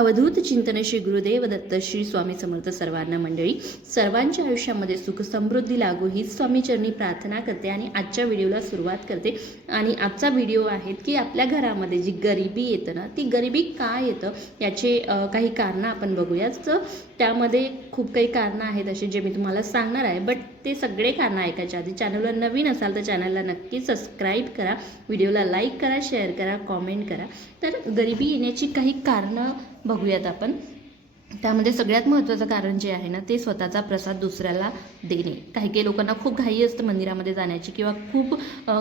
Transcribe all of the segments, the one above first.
अवधूत चिंतन श्री गुरुदेव दत्त श्री स्वामी समर्थ सर्वांना मंडळी सर्वांच्या आयुष्यामध्ये सुख समृद्धी लागू हीच स्वामीचरणी प्रार्थना करते आणि आजच्या व्हिडिओला सुरुवात करते. आणि आजचा व्हिडिओ आहे की आपल्या घरामध्ये जी गरिबी येतं ना ती गरिबी का येतं याचे काही कारणं आपण बघूयाच त्यामध्ये खूप काही कारणं आहेत असे जे मी तुम्हाला सांगणार आहे बट ते सगळे कारणं ऐकायच्या आधी चॅनलवर नवीन असाल तर चॅनलला नक्की सबस्क्राईब करा. व्हिडिओला लाईक करा शेअर करा कॉमेंट करा. तर गरिबी येण्याची काही कारणं बघूयात आपण. त्यामध्ये सगळ्यात महत्त्वाचं कारण जे आहे ना ते स्वतःचा प्रसाद दुसऱ्याला देणे. काही काही लोकांना खूप घाई असतं मंदिरामध्ये जाण्याची किंवा खूप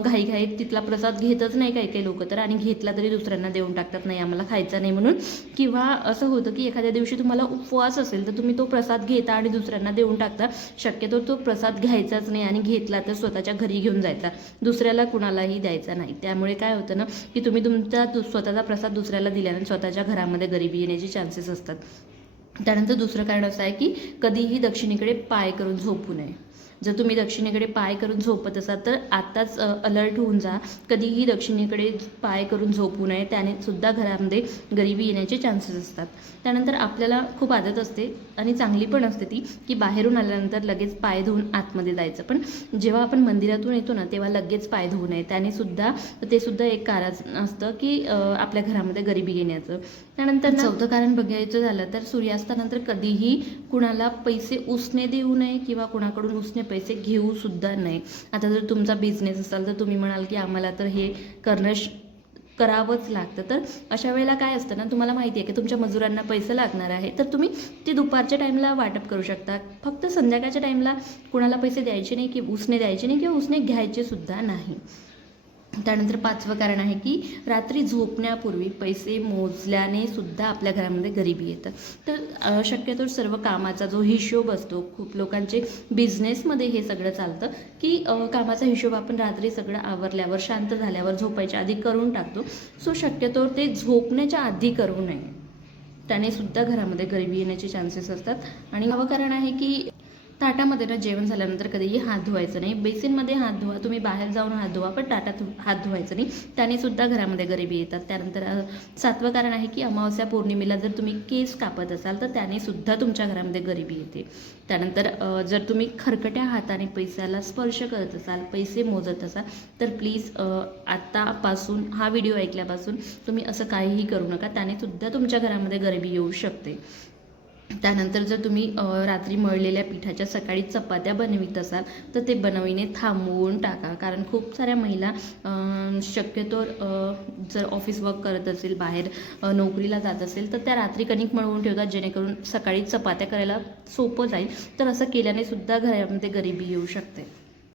घाई घाईत तिथला प्रसाद घेतच नाही काही काही लोक तर आणि घेतला तरी दुसऱ्यांना देऊन टाकतात नाही आम्हाला खायचा नाही म्हणून. किंवा असं होतं की एखाद्या दिवशी तुम्हाला उपवास असेल तर तुम्ही तो प्रसाद घेता आणि दुसऱ्यांना देऊन टाकता. शक्यतो तो प्रसाद घ्यायचाच नाही आणि घेतला तर स्वतःच्या घरी घेऊन जायचा. दुसऱ्याला कुणालाही द्यायचा नाही. त्यामुळे काय होतं ना की तुम्ही तुमचा स्वतःचा प्रसाद दुसऱ्याला दिल्याने स्वतःच्या घरामध्ये गरिबी येण्याचे चान्सेस असतात. त्यानंतर दुसरं कारण असं आहे की कधीही दक्षिणेकडे पाय करून झोपू नये. जर तुम्ही दक्षिणेकडे पाय करून झोपत असाल तर आत्ताच अलर्ट होऊन जा. कधीही दक्षिणेकडे पाय करून झोपू नये. त्याने सुद्धा घरामध्ये गरिबी येण्याचे चान्सेस असतात. त्यानंतर आपल्याला खूप आदत असते आणि चांगली पण असते ती की बाहेरून आल्यानंतर लगेच पाय धुवून आतमध्ये जायचं. पण जेव्हा आपण मंदिरातून येतो ना तेव्हा लगेच पाय धुवू नये. त्याने सुद्धा ते सुद्धा एक कारण असतं की आपल्या घरामध्ये गरिबी येण्याचं. त्यानंतर चौथं कारण बघायचं झालं तर सूर्यास्तानंतर कधीही कुणाला पैसे उसने देऊ नये किंवा कुणाकडून उसने पैसे घेऊ सुद्धा आता जर तुमचा बिझनेस असाल तर तुम्ही म्हणाल की आम्हाला तर हे करणं श- करावंच लागतं. तर अशा वेळेला काय असतं ना तुम्हाला माहिती आहे की तुमच्या मजुरांना पैसे लागणार आहे तर तुम्ही ते दुपारच्या टाईमला वाटप करू शकता. फक्त संध्याकाळच्या टाईमला कुणाला पैसे द्यायचे नाही की उसने द्यायचे नाही किंवा उसने घ्यायचे सुद्धा नाही. त्यानंतर पाचवं कारण आहे की रात्री झोपण्यापूर्वी पैसे मोजल्याने सुद्धा आपल्या घरामध्ये गरिबी येतं. तर शक्यतो सर्व कामाचा जो हिशोब असतो खूप लोकांचे बिझनेसमध्ये हे सगळं चालतं की कामाचा हिशोब आपण रात्री सगळं आवरल्यावर शांत झाल्यावर झोपायच्या आधी करून टाकतो. सो शक्यतो ते झोपण्याच्या आधी करू नये. त्याने सुद्धा घरामध्ये गरिबी येण्याचे चान्सेस असतात. आणि नवं कारण आहे की ताटामध्ये ना जेवण झाल्यानंतर कधीही हात धुवायचं नाही. बेसिनमध्ये हात धुवा तुम्ही बाहेर जाऊन हात धुवा पण ताटात हात धुवायचं नाही. त्याने सुद्धा घरामध्ये गरिबी येतात. त्यानंतर सातवं कारण आहे की अमावस्या पौर्णिमेला जर तुम्ही केस कापत असाल तर त्याने सुद्धा तुमच्या घरामध्ये गरिबी येते. त्यानंतर जर तुम्ही खरकट्या हाताने पैशाला स्पर्श करत असाल पैसे मोजत असाल तर प्लीज आत्तापासून हा व्हिडिओ ऐकल्यापासून तुम्ही असं काहीही करू नका. त्याने सुद्धा तुमच्या घरामध्ये गरिबी येऊ शकते. त्यानंतर जर तुम्ही रात्री मळलेल्या पिठाच्या सकाळी चपात्या बनवित असाल तर ते बनविणे थांबवून टाका. कारण खूप साऱ्या महिला शक्यतो जर ऑफिस वर्क करत असेल बाहेर नोकरीला जात असेल तर त्या रात्री कणिक मळवून ठेवतात जेणेकरून सकाळी चपात्या करायला सोपं जाईल. तर असं केल्याने सुद्धा घरामध्ये गरिबी येऊ शकते.